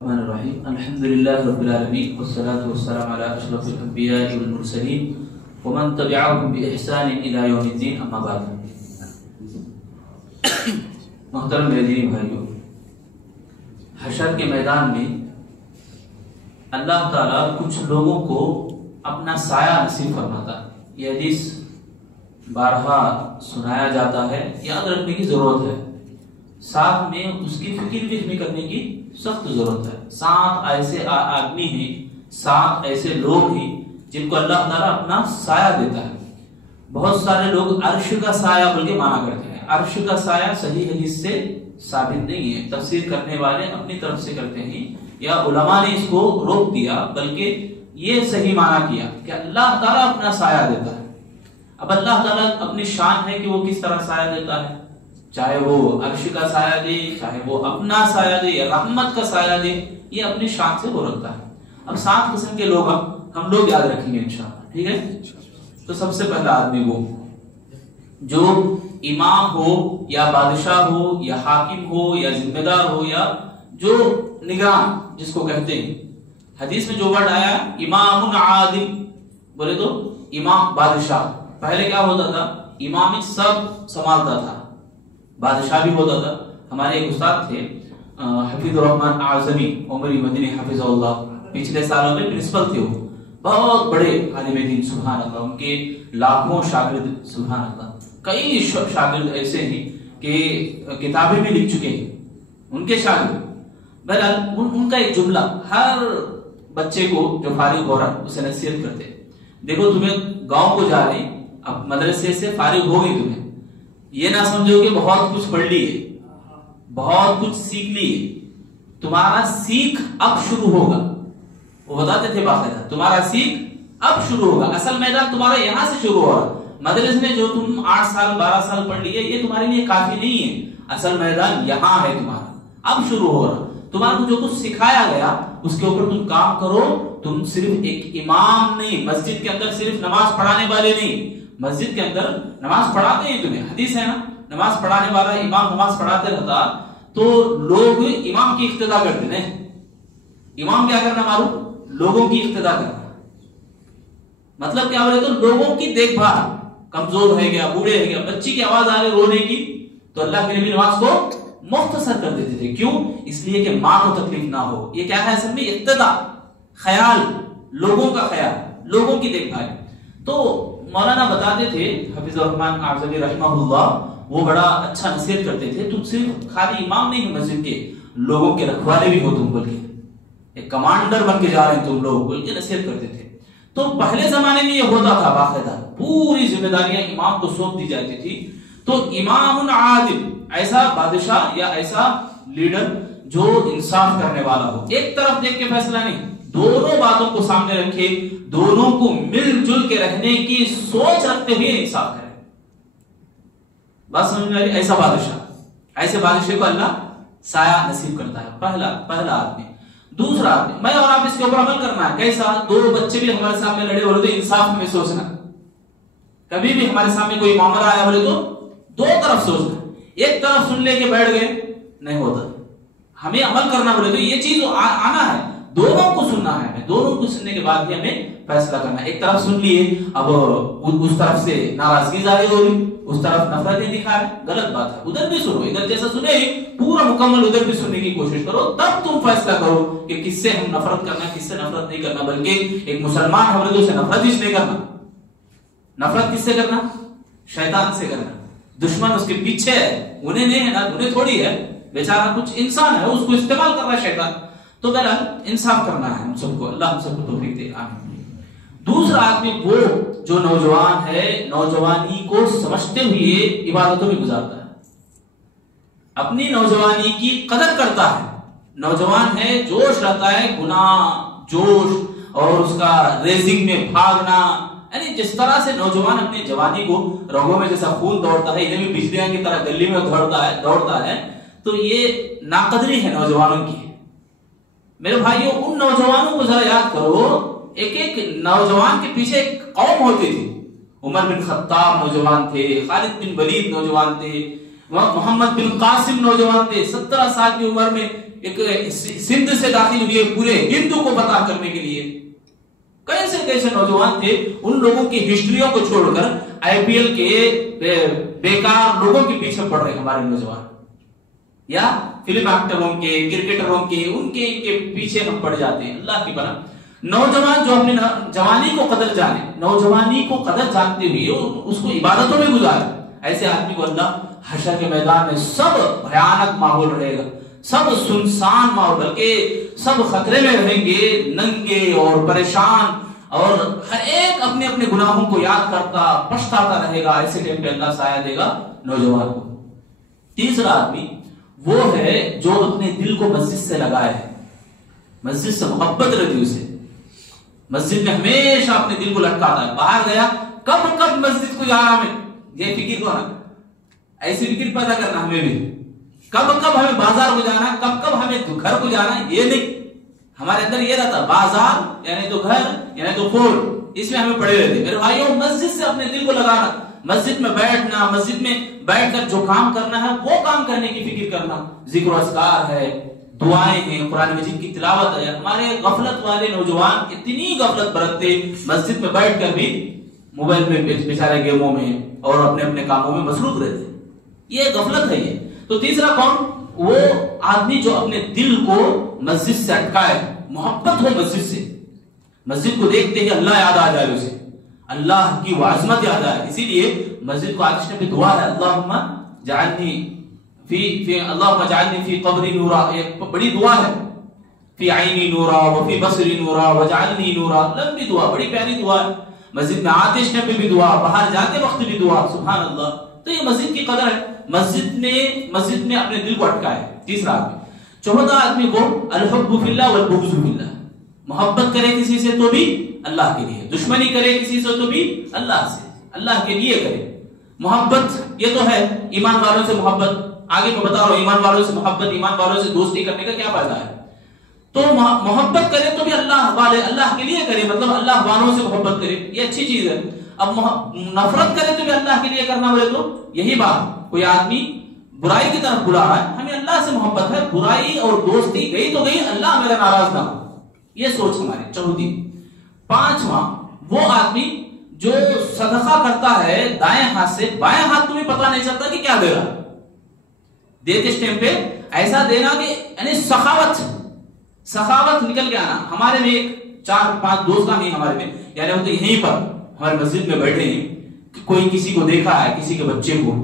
الرحمن الرحیم الحمدللہ رب العالمین والصلاة والسلام علی اشرف الانبیاء والمرسلین ومن تبعهم بإحسان الى یوم الدین اما بعد۔ محترم میرے دینی بھائیوں، حشر کے میدان میں اللہ تعالیٰ کچھ لوگوں کو اپنا سایہ نصیب فرماتا ہے۔ یہ حدیث بارہا سنایا جاتا ہے، یاد رکھنے کی ضرورت ہے، ساتھ میں اس کی فکر بھی ہمیں کرنے کی سخت ضرورت ہے۔ 7 ایسے آدمی ہیں، 7 ایسے لوگ ہیں جن کو اللہ تعالیٰ اپنا سایہ دیتا ہے۔ بہت سارے لوگ عرش کا سایہ بول کے مانا کرتے ہیں، عرش کا سایہ صحیح حدیث سے ثابت نہیں ہے، تفسیر کرنے والے اپنی طرف سے کرتے ہیں یا علماء نے اس کو روک دیا، بلکہ یہ صحیح مانا کیا کہ اللہ تعالیٰ اپنا سایہ دیتا ہے۔ اب اللہ تعالیٰ اپنی شان ہے کہ وہ کس طرح سایہ دیتا ہے، چاہے وہ عرش کا سایہ دے، چاہے وہ اپنا سایہ دے یا رحمت کا سایہ دے، یہ اپنی شان سے وہ رکھتا ہے۔ اب 7 قسم کے لوگ ہم لوگ یاد رکھیں گے انشاءاللہ، ٹھیک ہے؟ تو سب سے پہلا آدمی وہ جو امام ہو یا بادشاہ ہو یا حاکم ہو یا ذمہ دار ہو یا جو نگران جس کو کہتے ہیں۔ حدیث میں جو ورڈ آیا امام عادل، بولے تو امام بادشاہ۔ پہلے کیا ہوتا تھا؟ امام سب سنبھالتا تھا، بادشاہ بھی ہوتا تھا۔ ہمارے ایک استاد تھے حفیظ الرحمن اعظمی عمری مدنی حفظہ اللہ، پچھلے سالوں میں پرنسپل تھے، وہ بہت بڑے عالم دین، سبحان اللہ، ان کے لاکھوں شاگرد، سبحان اللہ، کئی شاگرد ایسے ہیں کہ کتابیں بھی لکھ چکے ہیں ان کے شاگرد۔ بہرحال ان کا ایک جملہ ہر بچے کو جو فارغ ہو رہا اسے نصیحت کرتے، دیکھو تمہیں گاؤں کو جا رہے، اب مدرسے سے فارغ ہو گئی، تمہیں یہ نہ سمجھو کہ بہت کچھ پڑھ لی ہے، بہت کچھ سیکھ لی ہے، تمہارا سیکھ اب شروع ہوگا۔ وہ بتاتے تھے باقاعدہ تمہارا سیکھ اب شروع ہوگا، اصل میدان تمہارا یہاں سے شروع ہو رہا۔ مدرسے میں جو تم 8 سال 12 سال پڑھ لیے یہ تمہارے لیے کافی نہیں ہے، اصل میدان یہاں ہے تمہارا، اب شروع ہو رہا۔ تمہارا جو کچھ سکھایا گیا اس کے اوپر تم کام کرو۔ تم صرف ایک امام نہیں، مسجد کے اندر صرف نماز پڑھانے والے نہیں، مسجد کے اندر نماز پڑھاتے ہیں، تمہیں حدیث ہے نا، نماز پڑھانے والا امام نماز پڑھاتے رہتا تو لوگ امام کی اقتدا کرتے ہیں۔ امام کیا کرنا معلوم؟ لوگوں کی اقتدا کرنا، مطلب کیا بولے تو لوگوں کی دیکھ بھال، کمزور ہے گیا، بوڑھے ہے گیا، بچی کی آواز آ رہی رونے کی تو اللہ کے نبی نماز کو مختصر کر دیتے تھے۔ کیوں؟ اس لیے کہ ماں کو تکلیف نہ ہو۔ یہ کیا ہے اصل میں؟ اقتدا، خیال، لوگوں کا خیال، لوگوں کی دیکھ بھال۔ تو مولانا بتاتے تھے حفیظ الرحمن اعظمی رحمہ اللہ، وہ بڑا اچھا نصیحت کرتے تھے، تم صرف خالی امام نہیں ہو مسجد کے، لوگوں کے رکھوالے بھی ہو تم، بلکہ ایک کمانڈر بن کے جا رہے ہیں تم لوگ، بول کے نصیحت کرتے تھے۔ تو پہلے زمانے میں یہ ہوتا تھا، باقاعدہ پوری ذمہ داریاں امام کو سونپ دی جاتی تھی۔ تو امام عادل، ایسا بادشاہ یا ایسا لیڈر جو انصاف کرنے والا ہو، ایک طرف دیکھ کے فیصلہ نہیں، دونوں باتوں کو سامنے رکھے، دونوں کو مل جل کے رہنے کی سوچ رکھتے ہوئے انصاف کرے۔ بات سمجھ میں آ رہی؟ ایسا بادشاہ، ایسے بادشاہ کو اللہ سایہ نصیب کرتا ہے، پہلا آدمی۔ دوسرا آدمی، میں اور آپ اس کے اوپر عمل کرنا ہے۔ کیسا؟ 2 بچے بھی ہمارے سامنے لڑے ہو رہے تو انصاف میں سوچنا، کبھی بھی ہمارے سامنے کوئی معاملہ آیا بولے تو 2 طرف سوچنا، ایک طرف سن لے کے بیٹھ گئے نہیں ہوتا، ہمیں عمل کرنا بولے تو یہ چیز آنا ہے، دونوں کو سننا ہے، ہمیں دونوں کو سننے کے بعد بھی ہمیں فیصلہ کرنا ہے۔ ایک طرف سن لیے، اب اس طرف سے ناراضگی ظاہر ہو رہی، اس طرف نفرتیں دکھا رہے، غلط بات ہے، ادھر بھی سنو، ادھر جیسا سنے پورا مکمل ادھر بھی سننے کی کوشش کرو، تب تم فیصلہ کرو کہ کس سے ہم نفرت کرنا، کس سے نفرت نہیں کرنا، بلکہ ایک مسلمان ہمارے تو سے نفرت اس نہیں کرنا۔ نفرت کس سے کرنا؟ شیطان سے کرنا، دشمن اس کے پیچھے ہے، انہیں نہیں ہے نا، انہیں تھوڑی ہے، بیچارہ کچھ انسان ہے، اس کو استعمال کر رہا ہے شیطان۔ تو بہرحال انصاف کرنا ہے ہم سب کو، اللہ ہم سب کو توفیق دے، آمین۔ دوسرا آدمی وہ جو نوجوان ہے، نوجوانی کو سمجھتے ہوئے عبادتوں میں گزارتا ہے، اپنی نوجوانی کی قدر کرتا ہے۔ نوجوان ہے، جوش رہتا ہے، گناہ، جوش اور اس کا ریسنگ میں بھاگنا، یعنی جس طرح سے نوجوان اپنی جوانی کو رگوں میں جیسا خون دوڑتا ہے، انہیں بھی بجلیاں کی طرح گلی میں دوڑتا ہے، تو یہ ناقدری ہے نوجوانوں کی۔ میرے بھائیوں، ان نوجوانوں کو ذرا یاد کرو، ایک نوجوان کے پیچھے ایک قوم ہوتی تھی۔ عمر بن خطاب نوجوان تھے، خالد بن ولید نوجوان تھے، محمد بن قاسم نوجوان تھے، 17 سال کی عمر میں ایک سندھ سے داخل ہوئے پورے ہندو کو فتح کرنے کے لیے. کیسے کیسے نوجوان تھے. ان لوگوں کی ہسٹریوں کو چھوڑ کر IPL کے بیکار لوگوں کے پیچھے پڑ رہے ہمارے نوجوان, یا فلم ایکٹروں کے, کرکٹروں کے, ان کے پیچھے ہم پڑ جاتے ہیں. اللہ کی پناہ. نوجوان جو اپنے جوانی کو قدر جانے, نوجوانی کو قدر جانتے ہوئے اس کو عبادتوں میں گزارے, ایسے آدمی کو اللہ حشر کے میدان میں سب بھیانک ماحول رہے گا, سب سنسان ماحول, بلکہ سب خطرے میں رہیں گے, ننگے اور پریشان, اور ہر ایک اپنے اپنے گناہوں کو یاد کرتا پچھتاتا رہے گا. ایسے ٹائم پہ اللہ سایہ دے گا نوجوان کو. تیسرا آدمی وہ ہے جو اپنے دل کو مسجد سے لگائے ہے, مسجد سے محبت رہتی اسے, مسجد میں ہمیشہ اپنے دل کو لٹکاتا ہے. باہر گیا کب مسجد کو جانا, ہمیں یہ فکر کو نا, ایسی فکر پیدا کرنا ہمیں بھی, کب ہمیں بازار کو جانا, کب ہمیں گھر کو جانا, یہ نہیں. ہمارے اندر یہ رہتا بازار یعنی تو گھر یعنی تو فور, اس میں ہمیں پڑے رہتے. میرے بھائیوں, مسجد سے اپنے دل کو لگانا, مسجد میں بیٹھنا, مسجد میں بیٹھ کر جو کام کرنا ہے وہ کام کرنے کی فکر کرنا. ذکر و اذکار ہے, دعائیں ہیں, قرآن مجید کی تلاوت ہے. ہمارے غفلت والے نوجوان اتنی غفلت برتتے, مسجد میں بیٹھ کر بھی موبائل میں بیچارے گیموں میں اور اپنے اپنے کاموں میں مصروف رہتے. یہ غفلت ہے یہ. تو تیسرا کون, وہ آدمی جو اپنے دل کو مسجد سے اٹکائے, محبت ہو مسجد سے, مسجد کو دیکھتے ہی اللہ یاد آ جائے اسے, اللہ کی عظمت یاد آئے. اسی لیے مسجد کو آج نے دعا ہے, اللہم جعلنی اللہم اجعلنی فی قبری نورا, ایک بڑی دعا ہے, فی عینی نورا وفی بصری نورا وجعلنی نورا, لمبی دعا, بڑی پیاری دعا ہے. مسجد میں آتے اس پہ بھی دعا, باہر جاتے وقت بھی دعا, سبحان اللہ. تو یہ مسجد کی قدر ہے, مسجد میں اپنے دل کو اٹکائے. تیسرا آدمی. چوتھا آدمی وہ الحب فی اللہ والبغض فی اللہ, محبت کرے کسی سے تو بھی اللہ کے لیے, دشمنی کرے کسی سے تو بھی اللہ سے, اللہ کے لیے کرے. محبت یہ تو ہے ایمان والوں سے محبت, آگے میں بتا رہا ہوں ایمان والوں سے محبت, ایمان والوں سے دوستی کرنے کا کیا فائدہ ہے. تو محبت کرے تو بھی اللہ والے, اللہ کے لیے کرے, مطلب اللہ والوں سے محبت کرے, یہ اچھی چیز ہے. اب نفرت کرے تو بھی اللہ کے لیے کرنا بولے تو یہی بات. کوئی آدمی برائی کی طرف بلا رہا ہے, ہمیں اللہ سے محبت ہے, برائی اور دوستی گئی تو گئی, اللہ میرا ناراض نہ ہو, یہ سوچ ہماری. چوتھی. پانچواں وہ آدمی جو صدقہ کرتا ہے دائیں ہاتھ سے, بائیں ہاتھ تمہیں پتہ نہیں چلتا کہ کیا دے رہا, دیتے اس ٹائم پہ ایسا دینا کہ یعنی سخاوت نکل کے آنا. ہمارے میں ایک 4-5 دوست ہیں ہمارے میں, یعنی وہ تو یہیں پر ہمارے مسجد میں بیٹھے ہیں, کہ کوئی کسی کو دیکھا ہے, کسی کے بچے کو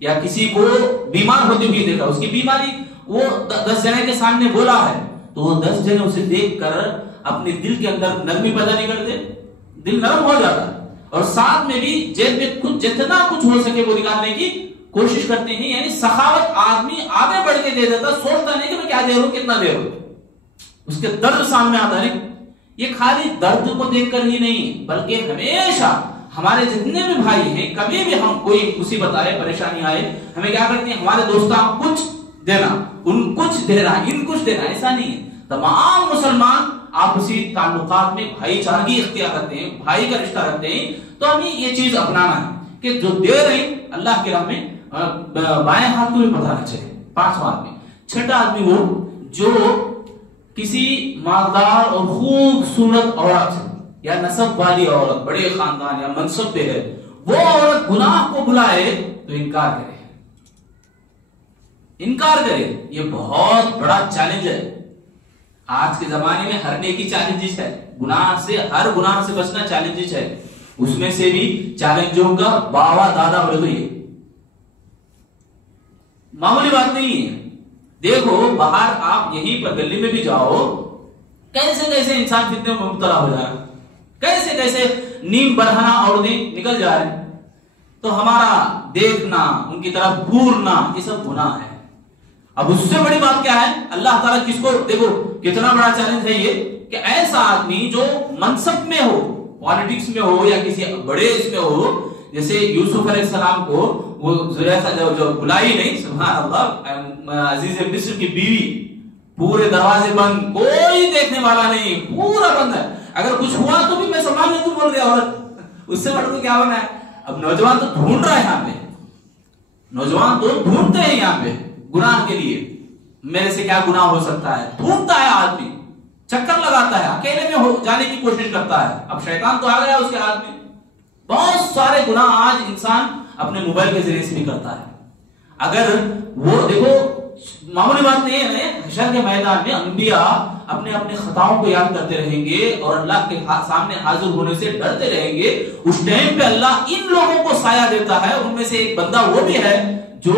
یا کسی کو بیمار ہوتے ہوئے دیکھا, اس کی بیماری وہ 10 جنے کے سامنے بولا ہے, تو وہ 10 جنے اسے دیکھ کر اپنے دل کے اندر نرمی پیدا نہیں کرتے, دل نرم ہو جاتا ہے, اور ساتھ میں بھی جیب میں کچھ جتنا کچھ ہو سکے وہ نکالنے کی کوشش کرتے ہیں. یعنی سخاوت آدمی آگے بڑھ کے دے دیتا, سوچتا نہیں کہ میں کیا دے رہا ہوں, کتنا دے رہا ہوں, اس کے درد سامنے آتا ہے. یہ خالی درد کو دیکھ کر ہی نہیں, بلکہ ہمیشہ ہمارے جتنے بھی بھائی ہیں, کبھی بھی ہم کوئی مصیبت آئے, پریشانی آئے, ہمیں کیا کرتے ہیں, ہمارے دوستان کچھ دینا, ان کچھ دینا, ان کچھ دینا, ایسا نہیں ہے. تمام مسلمان آپسی تعلقات میں بھائی چارگی اختیار کرتے ہیں, بھائی کا رشتہ رکھتے ہیں. تو ہمیں یہ چیز اپنانا ہے کہ جو دے رہے ہیں اللہ کی راہ میں, بائیں ہاتھ کو بھی پتہ نہ چلے. 5واں آدمی. 6ٹھا آدمی وہ جو کسی مالدار اور خوبصورت عورت یا نسب والی عورت, بڑے خاندان یا منصب پہ ہے, وہ عورت گناہ کو بلائے تو انکار کرے. یہ بہت بڑا چیلنج ہے آج کے زمانے میں. ہر نیکی چیلنجز ہے, گناہ سے, ہر گناہ سے بچنا چیلنجز ہے. اس میں سے بھی چیلنجوں کا باوا دادا بولے تو یہ معمولی بات نہیں ہے. دیکھو باہر آپ یہیں پر گلی میں بھی جاؤ, کیسے کیسے انسان فتنے میں مبتلا ہو جائے, کیسے کیسے نیم برہنہ عورتیں نکل جائے. تو ہمارا دیکھنا, ان کی طرف گھورنا, یہ سب گناہ ہے. اب اس سے بڑی بات کیا ہے, اللہ تعالیٰ کس کو, دیکھو کتنا بڑا چیلنج ہے یہ, کہ ایسا آدمی جو منصب میں ہو, پالیٹکس میں ہو یا کسی بڑے اس میں ہو, جیسے یوسف علیہ السلام کو وہ زلیخا جو بلائی نہیں, سبحان اللہ, عزیز مصر کی بیوی, پورے دروازے بند, کوئی دیکھنے والا نہیں, پورا بند ہے. اگر کچھ ہوا تو بھی میں سامان میں تو بول گیا عورت, اس سے بڑھ کے کیا بنا ہے. اب نوجوان تو ڈھونڈ رہا ہے یہاں پہ, نوجوان تو ڈھونڈتے ہیں یہاں پہ گناہ کے لیے. میرے سے کیا گناہ ہو سکتا ہے، ڈھونڈتا ہے آدمی، چکر لگاتا ہے، اکیلے میں جانے کی کوشش کرتا ہے. اب شیطان تو آ گیا اس کے ہاتھ میں. بہت سارے گناہ آج انسان اپنے موبائل کے ذریعے سے بھی کرتا ہے. اگر وہ دیکھو معمولی بات نہیں ہے، حشر کے میدان میں انبیاء اپنے اپنے خطاؤں کو یاد کرتے رہیں گے اور اللہ کے سامنے حاضر ہونے سے ڈرتے رہیں گے. اس ٹائم پہ اللہ ان لوگوں کو سایہ دیتا ہے. ان میں سے ایک بندہ وہ بھی ہے جو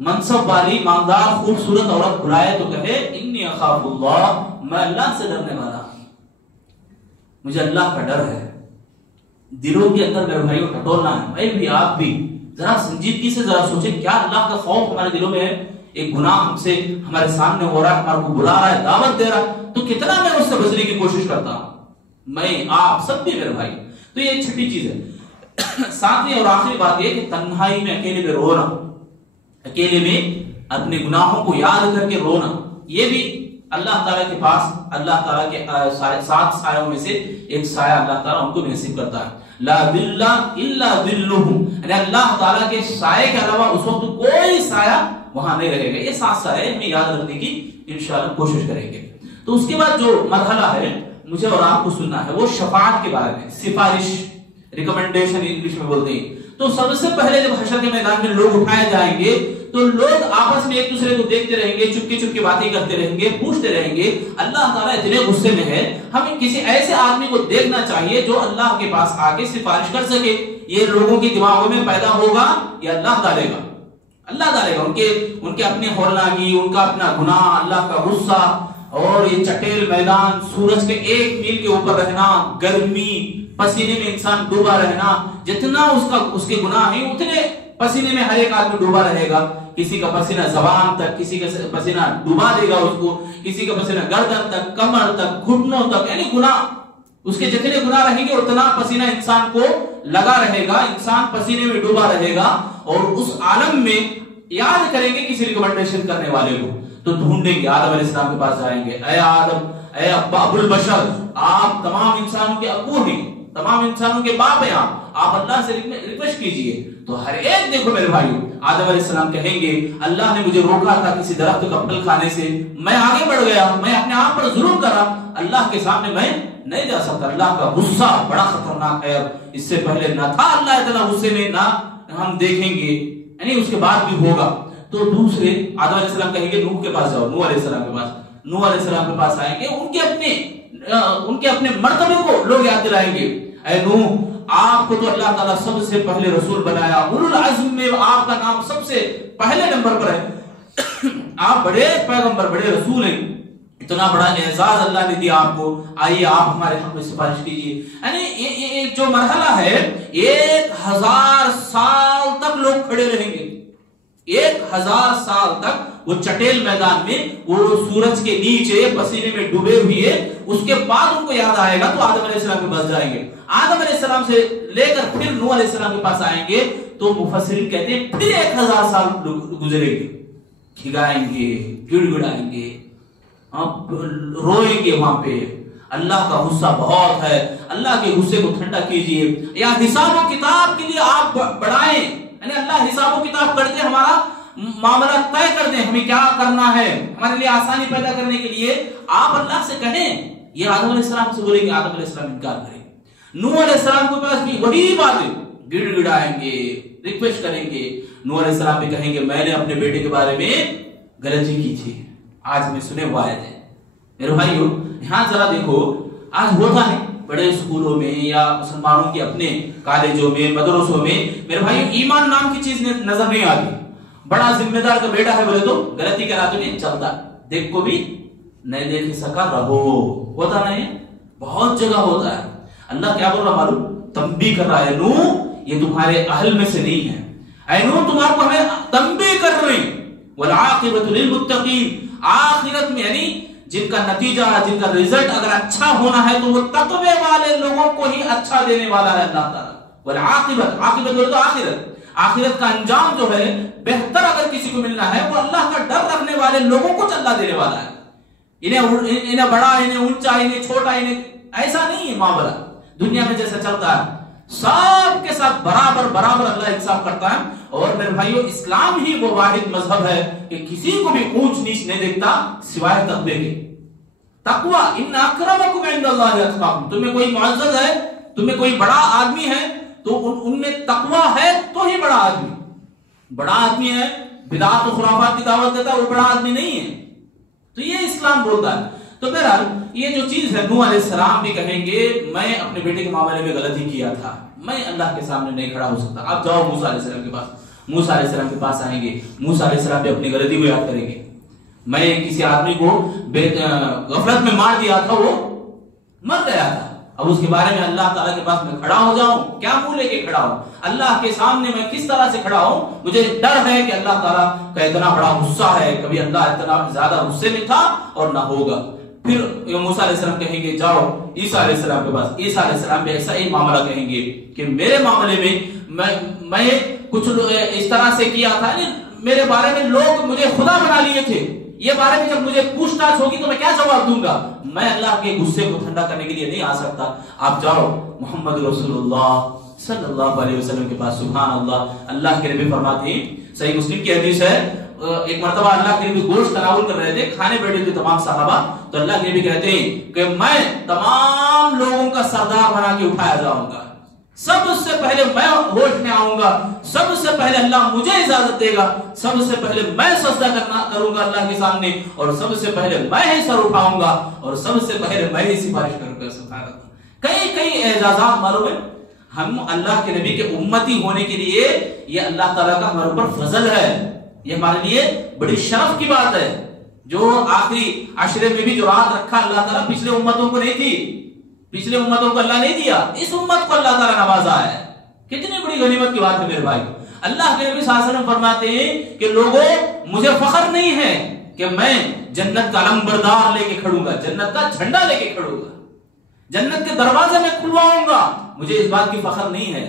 منصب والی مالدار خوبصورت عورت بلائے تو کہے انی اخاف اللہ، میں اللہ سے ڈرنے والا ہوں، مجھے اللہ کا ڈر ہے. دلوں کے اندر میرے بھائیوں ٹٹولنا ہے. میں بھی آپ بھی ذرا سنجیدگی سے ذرا سوچیں، کیا اللہ کا خوف ہمارے دلوں میں ہے؟ ایک گناہ ہم سے ہمارے سامنے ہو رہا ہے، ہمارے کو بلا رہا ہے، دعوت دے رہا ہے، تو کتنا میں اس سے بچنے کی کوشش کرتا ہوں، میں آپ سب بھی میرے بھائی. تو یہ ایک چھٹی چیز ہے. ساتویں اور آخری بات یہ کہ تنہائی میں اکیلے میں رونا، اکیلے میں اپنے گناہوں کو یاد کر کے رونا، یہ بھی اللہ تعالیٰ کے پاس اللہ تعالیٰ کے 7 سایوں میں سے ایک سایہ اللہ تعالیٰ ان کو بھی نصیب کرتا ہے. لا ظل الا ظلہ، یعنی اللہ تعالیٰ کے سائے کے علاوہ اس وقت کوئی سایہ وہاں نہیں رہے گا. یہ 7 سائے ہمیں یاد رکھنے کی انشاءاللہ کوشش کریں گے. تو اس کے بعد جو مرحلہ ہے مجھے اور آپ کو سننا ہے وہ شفاعت کے بارے میں، سفارش، ریکمنڈیشن انگلش میں بولتے ہیں. تو سب سے پہلے جب حشر کے میدان میں لوگ اٹھائے جائیں گے تو لوگ آپس میں ایک دوسرے کو دیکھتے رہیں گے، چپکی چپکی باتیں کرتے رہیں گے، پوچھتے رہیں گے. اللہ تعالیٰ اتنے غصے میں ہے، ہمیں کسی ایسے آدمی کو دیکھنا چاہیے جو اللہ کے پاس آ کے سفارش کر سکے. یہ لوگوں کے دماغوں میں پیدا ہوگا یا اللہ ڈالے گا؟ اللہ ڈالے گا. ان کے اپنے ہولناکی، ان کا اپنا گناہ، اللہ کا غصہ، اور یہ چٹیل میدان، سورج کے 1 میل کے اوپر رہنا، گرمی، پسینے میں انسان ڈوبا رہنا، جتنا اس کے گناہ ہیں اتنے پسینے میں ہر ایک آدمی ڈوبا رہے گا. کسی کا پسینہ زبان تک، کسی کا پسینہ ڈوبا دے گا اس کو، کسی کا پسینہ گردن تک، کمر تک، گھٹنوں تک، یعنی گناہ، اس کے جتنے گناہ رہیں گے اتنا پسینہ انسان کو لگا رہے گا، انسان پسینے میں ڈوبا رہے گا. اور اس عالم میں یاد کریں گے کسی ریکمنڈیشن کرنے والے کو تو ڈھونڈیں گے. آدم علیہ السلام کے پاس جائیں گے، اے آدم، اے ابو البشر، آپ تمام انسانوں کے ابو ہیں، تمام انسانوں کے باپ ہیں، آپ اللہ سے ریکویسٹ کیجئے. تو ہر ایک دیکھو میرے بھائیو، آدم علیہ السلام کہیں گے اللہ نے مجھے روکا تھا کسی درخت کا پھل کھانے سے، میں آگے بڑھ گیا، میں اپنے آپ پر ظلم کرا، اللہ کے سامنے میں نہیں جا سکتا. اللہ کا غصہ بڑا خطرناک ہے. اس سے پہلے نہ تھا اللہ اتنا غصے میں، نہ ہم دیکھیں گے، یعنی اس کے بعد بھی ہوگا. تو دوسرے آدم علیہ السلام کہیں گے نوح کے پاس جاؤ، نوح علیہ السلام کے پاس. نوح علیہ السلام کے پاس آئیں گے، ان کے اپنے مرتبے کو لوگ یاد دلائیں گے. اے نوح، آپ کو تو اللہ تعالیٰ سب سے پہلے رسول بنایا، اولو العزم میں آپ کا نام سب سے پہلے نمبر پر ہے، آپ بڑے پیغمبر، بڑے رسول ہیں، اتنا بڑا اعزاز اللہ نے دیا آپ کو، آئیے آپ ہمارے حق میں سفارش کیجئے. یعنی یہ جو مرحلہ ہے 1000 سال تک لوگ کھڑے رہیں گے، 1000 سال تک وہ چٹیل میدان میں، وہ سورج کے نیچے پسینے میں ڈوبے ہوئے. اس کے بعد ان کو یاد آئے گا تو آدم علیہ السلام کے پاس جائیں گے. آدم علیہ السلام سے لے کر پھر نوح علیہ السلام کے پاس آئیں گے تو مفسرین کہتے ہیں پھر 1000 سال گزرے گے، کھگائیں گے، گڑ گڑائیں گے، روئیں گے. وہاں پہ اللہ کا غصہ بہت ہے، اللہ کے غصے کو ٹھنڈا کیجئے. یا حساب و کتاب کے لیے آپ بڑھائیں، یعنی اللہ حساب و کتاب کرتے ہیں، ہمارا معاملہ طے کر دیں، ہمیں کیا کرنا ہے، ہمارے لیے آسانی پیدا کرنے کے لیے آپ اللہ سے کہیں. یہ آدم علیہ السلام سے بولیں گے، آدم علیہ السلام انکار کریں گے. نوح علیہ السلام کے پاس بھی وہی باتیں، گڑ گڑائیں گے، ریکویسٹ کریں گے. نوح علیہ السلام بھی کہیں گے میں نے اپنے بیٹے کے بارے میں غلطی کی تھی، آج ہمیں سنے ہوا ہے. میرے بھائیو یہاں ذرا دیکھو، آج ہوتا ہے بڑے اسکولوں میں یا مسلمانوں کے اپنے کالجوں میں، مدرسوں میں، میرے بھائیو ایمان نام کی چیز نظر نہیں آتی. بڑا ذمہ دار کا بیٹا ہے بولے تو غلطی کرا تو نہیں چلتا، دیکھ کو بھی نہیں دیکھ سکا رہو، ہوتا نہیں، بہت جگہ ہوتا ہے. اللہ کیا بول رہا معلوم؟ تنبیہ کر رہا ہے، نوح یہ تمہارے اہل میں سے نہیں ہے، اے نوح تم آپ کو ہمیں تنبیہ کر رہے ہیں. والعاقبۃ للمتقین، آخرت میں یعنی جن کا نتیجہ، جن کا رزلٹ اگر اچھا ہونا ہے تو وہ تقوی والے لوگوں کو ہی اچھا دینے والا ہے اللہ تعالیٰ. والعاقبۃ، عاقبت بولے تو آخرت، آخرت کا انجام جو ہے بہتر اگر کسی کو ملنا ہے وہ اللہ کا ڈر رکھنے والے لوگوں کو اللہ دینے والا ہے. انہیں بڑا، انہیں اونچا، انہیں چھوٹا، انہیں ایسا نہیں ہے معاملہ. دنیا میں جیسا چلتا ہے سب کے ساتھ برابر برابر اللہ انصاف کرتا ہے. اور میرے بھائیوں اسلام ہی وہ واحد مذہب ہے کہ کسی کو بھی اونچ نیچ نہیں دیکھتا سوائے تقوی کے. تقوی ان اکرمکم عند اللہ اتقاکم. تمہیں کوئی معزز ہے, تمہیں کوئی بڑا آدمی ہے تو ان میں تقوی ہے تو ہی بڑا آدمی. بڑا آدمی ہے بدعات و خرافات کی دعوت دیتا ہے وہ بڑا آدمی نہیں ہے. تو یہ اسلام بولتا ہے. تو بہرحال یہ جو چیز ہے نوح علیہ السلام بھی کہیں گے میں اپنے بیٹے کے معاملے میں غلطی کیا تھا, میں اللہ کے سامنے نہیں کھڑا ہو سکتا. آپ جاؤ موسیٰ علیہ السلام کے پاس. موسیٰ علیہ السلام کے پاس آئیں گے, موسیٰ علیہ السلام بھی اپنی غلطی کو یاد کریں گے. میں کسی آدمی کو غفلت میں مار دیا تھا, وہ مر گیا تھا. اب اس کے بارے میں اللہ تعالیٰ کے پاس میں کھڑا ہو جاؤں, کیا منہ لے کے کھڑا ہوں؟ اللہ کے سامنے میں کس طرح سے کھڑا ہوں؟ مجھے ڈر ہے کہ اللہ تعالیٰ کا اتنا بڑا غصہ ہے, کبھی اللہ اتنا زیادہ غصے میں تھا اور نہ ہوگا. پھر موسیٰ علیہ السلام کہیں گے جاؤ عیسیٰ علیہ السلام کے پاس. عیسیٰ علیہ السلام بھی ایسا ہی معاملہ کہیں گے کہ میرے معاملے میں کچھ اس طرح سے کیا تھا, میرے بارے میں لوگ مجھے خدا بنا لیے تھے. یہ بارے میں جب مجھے پوچھ تاچھ ہوگی تو میں کیا جواب دوں گا؟ میں اللہ کے غصے کو ٹھنڈا کرنے کے لیے نہیں آ سکتا. آپ جاؤ محمد رسول اللہ صلی اللہ علیہ وسلم کے پاس. سبحان اللہ. اللہ کے نبی فرماتے ہیں, صحیح مسلم کی حدیث ہے, ایک مرتبہ اللہ کے نبی گوشت تناول کر رہے تھے, کھانے بیٹھے تھے تمام صحابہ, تو اللہ کے نبی کہتے ہیں کہ میں تمام لوگوں کا سردار بنا کے اٹھایا جاؤں گا, سب سے پہلے میں ہوش میں آؤں گا, سب سے پہلے اللہ مجھے اجازت دے گا, سب سے پہلے میں سجدہ کروں گا اللہ کے سامنے, اور سب سے پہلے میں ہی سر اٹھاؤں گا, اور سب سے پہلے میں ہی سفارش کروں گا. سبحان اللہ. کئی اعزازات معلوم ہے. ہم اللہ کے نبی کے امتی ہونے کے لیے یہ اللہ تعالیٰ کا ہمارے اوپر فضل ہے, یہ ہمارے لیے بڑی شرف کی بات ہے. جو آخری عشرے میں بھی جو رات رکھا اللہ تعالیٰ پچھلے امتوں کو نہیں تھی, پچھلے امتوں کو اللہ نہیں دیا, اس امت کو اللہ تعالیٰ نوازا ہے. کتنی بڑی غنیمت کی بات ہے میرے بھائی. اللہ کے نبی صلی اللہ علیہ وسلم فرماتے ہیں کہ لوگوں مجھے فخر نہیں ہے کہ میں جنت کا علمبردار لے کے کھڑوں گا, جنت کا جھنڈا لے کے کھڑوں گا, جنت کے دروازے میں کھلواؤں گا, مجھے اس بات کی فخر نہیں ہے.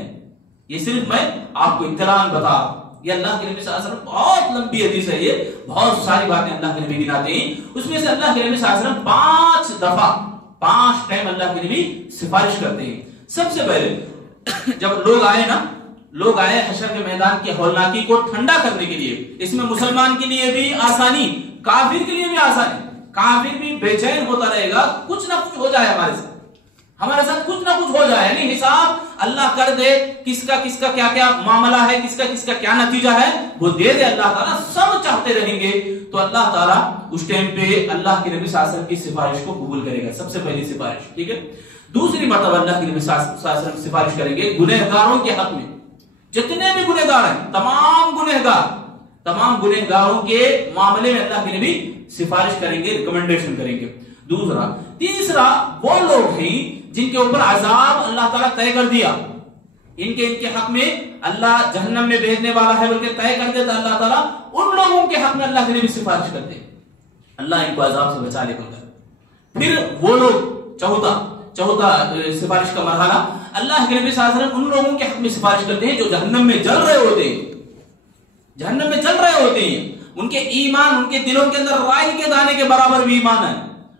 یہ صرف میں آپ کو اطلاع بتا. یہ اللہ کے نبی صلی اللہ علیہ وسلم, بہت لمبی حدیث ہے, یہ بہت ساری باتیں اللہ کے نبی گناتے ہیں. اس میں سے اللہ کے نبی صلی اللہ علیہ وسلم 5 دفعہ 5 ٹائم اللہ کے نبی سفارش کرتے ہیں. سب سے پہلے جب لوگ آئے حشر کے میدان کی ہولناکی کو ٹھنڈا کرنے کے لیے, اس میں مسلمان کے لیے بھی آسانی, کافر کے لیے بھی آسانی. کافر بھی بے چین ہوتا رہے گا, کچھ نہ کچھ ہو جائے ہمارے ساتھ کچھ نہ کچھ ہو جائے, یعنی حساب اللہ کر دے, کس کا کیا کیا معاملہ ہے, کس کا کیا نتیجہ ہے وہ دے دے اللہ تعالیٰ. سب چاہتے رہیں گے تو اللہ تعالیٰ اس ٹائم پہ اللہ کے نبی صلی اللہ علیہ وسلم کی سفارش کو قبول کرے گا. سب سے پہلی سفارش, ٹھیک ہے. دوسری مرتبہ اللہ کے نبی صلی اللہ علیہ وسلم سفارش کریں گے گنہگاروں کے حق میں. جتنے بھی گنہگار ہیں, تمام گنہگاروں کے معاملے میں اللہ کے نبی سفارش کریں گے, ریکمنڈیشن کریں گے. تیسرا وہ لوگ ہیں جن کے اوپر عذاب اللہ تعالیٰ طے کر دیا, ان کے حق میں اللہ جہنم میں بھیجنے والا ہے بلکہ طے کر دیتا اللہ تعالیٰ, ان لوگوں کے حق میں اللہ کے نبی سفارش کرتے, اللہ ان کو عذاب سے بچا لے گا. پھر وہ لوگ, چوتھا سفارش کا مرحلہ, اللہ کے نبی صلی اللہ علیہ وسلم ان لوگوں کے حق میں سفارش کرتے ہیں جو جہنم میں جل رہے ہوتے ہیں. ان کے ایمان, ان کے دلوں کے اندر رائی کے دانے کے برابر بھی ایمان ہے.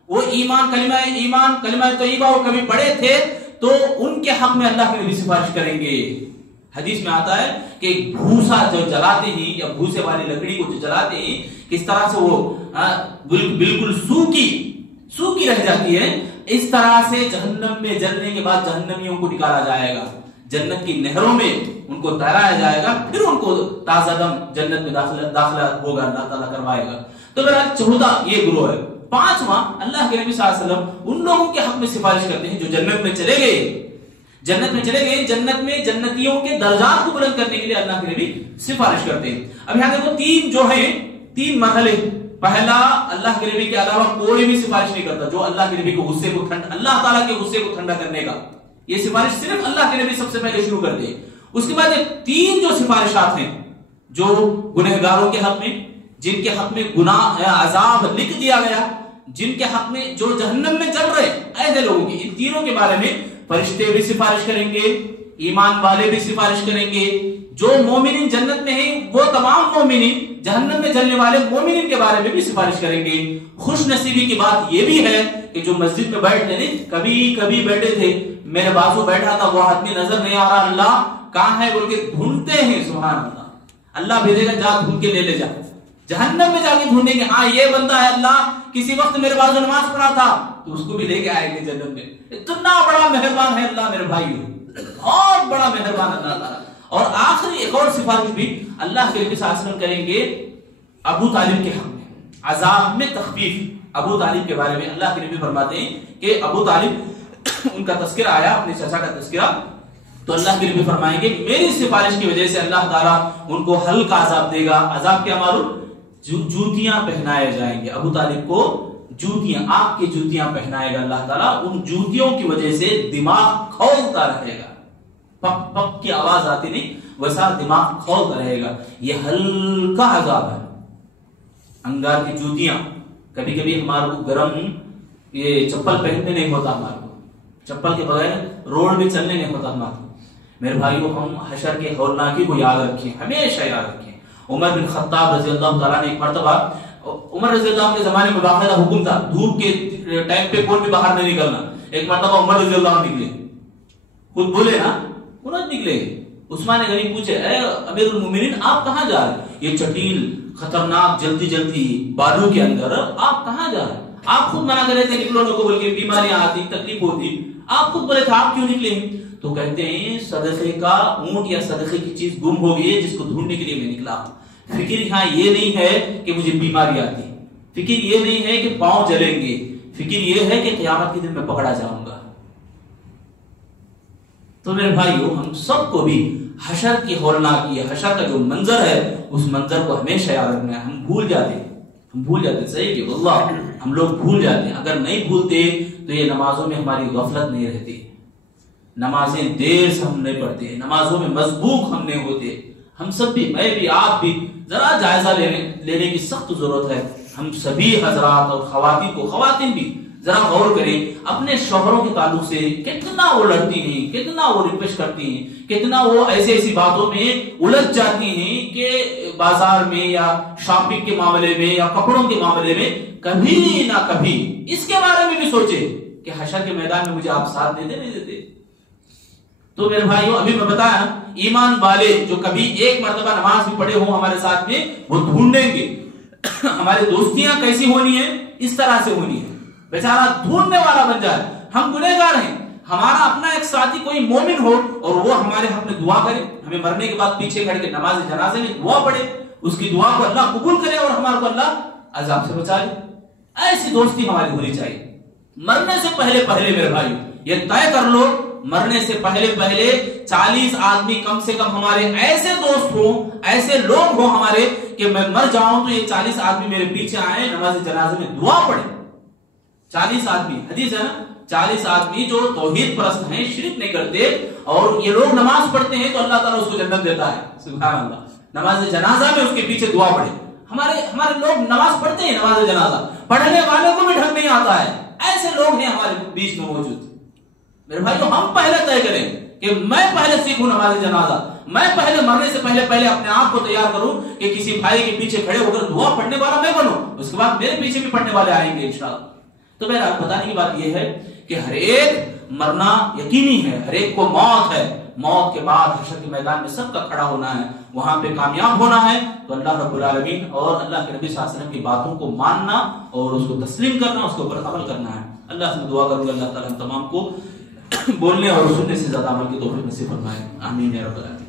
وہ کلمہ طیبہ وہ کبھی پڑھے تھے تو ان کے حق میں اللہ کے نبی سفارش کریں گے. حدیث میں آتا ہے کہ بھوسا جو جلاتے ہیں یا بھوسے والی لکڑی کو جو جلاتے ہیں کس طرح سے وہ بالکل سوکھی رہ جاتی ہے, اس طرح سے جہنم میں جلنے کے بعد جہنمیوں کو نکالا جائے گا, جنت کی نہروں میں ان کو تیرایا جائے گا, پھر ان کو تازہ دم جنت میں داخلہ ہوگا, اللہ تعالیٰ کروائے گا. تو میرا چوتھا یہ گروہ ہے. پانچواں, اللہ کے نبی صلی اللہ علیہ وسلم ان لوگوں کے حق میں سفارش کرتے ہیں جو جنت میں چلے گئے, جنت میں جنتیوں کے درجات کو بلند کرنے کے لیے اللہ کے نبی سفارش کرتے ہیں. اب یہاں دیکھو 3 مرحلے. پہلا, اللہ کے نبی کے علاوہ کوئی بھی سفارش نہیں کرتا, جو اللہ کے نبی کو اللہ تعالیٰ کے غصے کو ٹھنڈا کرنے کا, یہ سفارش صرف اللہ کے نبی سب سے پہلے شروع کر دے. اس کے بعد 3 جو سفارشات ہیں جو گنہگاروں کے حق میں, جن کے حق میں گناہ عذاب لکھ دیا گیا, جن کے حق میں جو جہنم میں جل رہے ایسے لوگوں کی, ان تینوں کے بارے میں فرشتے بھی سفارش کریں گے, ایمان والے بھی سفارش کریں گے. جو مومنین جنت میں ہیں وہ تمام مومنین, جہنم میں جلنے والے مومنین کے بارے میں بھی سفارش کریں گے. خوش نصیبی کی بات یہ بھی ہے کہ جو مسجد میں بیٹھتے نہیں کبھی کبھی بیٹھے تھے, میرے بازو بیٹھا تھا, وہ آدمی نظر نہیں آ رہا, اللہ کہاں ہے بول کے ڈھونڈتے ہیں, سبحان اللہ. اللہ بھیجے گا جا ڈھونڈ کے لے جا, جہنم میں جا کے ڈھونڈیں گے, ہاں یہ بندہ ہے اللہ کسی وقت میرے بازو نماز پڑھا تھا, تو اس کو بھی لے کے آئیں گے جنت میں. اتنا بڑا مہربان ہے اللہ میرے بھائیو, بہت بڑا مہربان اللہ تعالیٰ. اور آخری ایک اور سفارش بھی اللہ کے نبی صلی اللہ علیہ وسلم کریں گے ابو طالب کے حق میں, عذاب میں تخفیف. ابو طالب کے بارے میں اللہ کے نبی فرماتے ہیں کہ ابو طالب ان کا تذکرہ آیا, اپنے چچا کا تذکرہ, تو اللہ کے نبی فرمائیں گے میری سفارش کی وجہ سے اللہ تعالیٰ ان کو ہلکا عذاب دے گا. عذاب کیا معلوم, جوتیاں پہنائے جائیں گے ابو طالب کو, جوتیاں, آپ کی جوتیاں پہنائے گا اللہ تعالیٰ. ان جوتیوں کی وجہ سے دماغ کھولتا رہے گا, پک پک کی آواز آتی نہیں, ویسا دماغ کھولتا رہے گا. یہ ہلکا عذاب ہے. انگار کی جوتیاں, کبھی کبھی ہمارے کو گرم یہ چپل پہننے نہیں ہوتا, ہمارے کو چپل کے بغیر روڈ بھی چلنے نہیں ہوتا ہمارے کو. میرے بھائیو ہم حشر کے ہولناکی کو یاد رکھیں, ہمیشہ یاد رکھیں. عمر بن خطاب رضی اللہ تعالیٰ نے ایک مرتبہ, عمر رضی اللہ عنہ کے زمانے میں باقاعدہ حکم تھا دھوپ کے ٹائم پہ کوئی بھی باہر نہیں نکلنا. ایک مرتبہ عمر رضی اللہ عنہ نکلے, خود بولے نا, انہوں نکلے. عثمان غنی پوچھے اے امیر المومنین آپ کہاں جا رہے, یہ چٹیل خطرناک جلدی جلدی بالوں کے اندر آپ کہاں جا رہے, آپ خود منع کر رہے تھے نکلو کو, بلکہ بیماریاں آتی, تکلیف ہوتی, آپ خود بولے تھے آپ کیوں نکلے. تو کہتے ہیں صدقے کا اونٹ یا صدقے کی چیز گم ہو گئی ہے جس کو ڈھونڈنے کے لیے میں نکلا. فکر یہاں یہ نہیں ہے کہ مجھے بیماری آتی, فکر یہ نہیں ہے کہ پاؤں جلیں گے, فکر یہ ہے کہ قیامت کے دن میں پکڑا جاؤں گا. تو میرے بھائیو ہم سب کو بھی حشر کی ہولناکی, حشر کا جو منظر ہے اس منظر کو ہمیشہ یاد رکھنا ہے. ہم بھول جاتے صحیح کہ اللہ ہم لوگ بھول جاتے ہیں. اگر نہیں بھولتے تو یہ نمازوں میں ہماری غفلت نہیں رہتی, نمازیں دیر سے ہم نہیں پڑھتے, نمازوں میں مسبوق ہم نہیں ہوتے. ہم سب بھی, میں بھی, آپ بھی ذرا جائزہ لینے کی سخت ضرورت ہے. ہم سبھی حضرات اور خواتین بھی ذرا غور کریں اپنے شوہروں کے تعلق سے, کتنا وہ لڑتی ہیں, کتنا وہ ریکویسٹ کرتی ہیں, کتنا وہ ایسی باتوں میں الجھ جاتی ہیں کہ بازار میں یا شاپنگ کے معاملے میں یا کپڑوں کے معاملے میں کبھی نہ کبھی اس کے بارے میں بھی سوچے کہ حشر کے میدان میں مجھے آپ ساتھ دیتے نہیں دیتے. تو میرے بھائیوں ابھی میں بتایا ایمان والے جو کبھی ایک مرتبہ نماز بھی پڑھے ہوں ہمارے ساتھ میں, وہ ڈھونڈیں گے. ہماری دوستیاں کیسی ہونی ہے, اس طرح سے ہونی ہے, بیچارہ ڈھونڈنے والا بن جائے. ہم گنہگار ہیں, ہمارا اپنا ایک ساتھی کوئی مومن ہو اور وہ ہمارے حق میں دعا کرے, ہمیں مرنے کے بعد پیچھے کھڑ کے نماز جنازے میں دعا پڑھے, اس کی دعا کو اللہ قبول کرے اور ہمارے کو اللہ عذاب سے بچا لے. ایسی دوستی ہماری ہونی چاہیے. مرنے سے پہلے میرے بھائیو یہ طے کر لو, مرنے سے پہلے 40 آدمی کم سے کم ہمارے ایسے دوست ہوں, ایسے لوگ ہوں ہمارے کہ میں مر جاؤں تو یہ 40 آدمی میرے پیچھے آئے, نماز جنازے میں دعا پڑھے. 40 آدمی, حدیث ہے نا, 40 آدمی جو توحید پرست ہیں, شرک نہیں کرتے, اور یہ لوگ نماز پڑھتے ہیں تو اللہ تعالیٰ اس کو جنت دیتا ہے. سبحان اللہ. نماز جنازہ میں اس کے پیچھے دعا پڑھے. ہمارے لوگ نماز پڑھتے ہیں, نماز جنازہ پڑھنے والے کو بھی ڈھنگ نہیں آتا ہے, ایسے لوگ ہیں ہمارے بیچ میں موجود. میرے بھائیو ہم پہلے طے کریں کہ میں پہلے سیکھوں نماز جنازہ, میں پہلے مرنے سے پہلے اپنے آپ کو تیار کروں کہ کسی بھائی کے پیچھے کھڑے ہو کر دعا پڑھنے والا میں بنوں, اس کے بعد میرے پیچھے بھی پڑھنے والے آئیں گے انشاءاللہ. تو میرا بتانے کی بات یہ ہے کہ ہر ایک مرنا یقینی ہے, ہر ایک کو موت ہے. موت کے بعد حشر کے میدان میں سب کا کھڑا ہونا ہے, وہاں پہ کامیاب ہونا ہے. تو اللہ رب العالمین اور اللہ کے نبی صلی اللہ علیہ وسلم کی باتوں کو ماننا اور اس کو تسلیم کرنا, اس کے اوپر عمل کرنا ہے. اللہ سے دعا کروں گا اللہ تعالیٰ ہم تمام کو بولنے اور سننے سے زیادہ عمل کی توفیق نصیب فرمائے. آمین یا رب العالمین.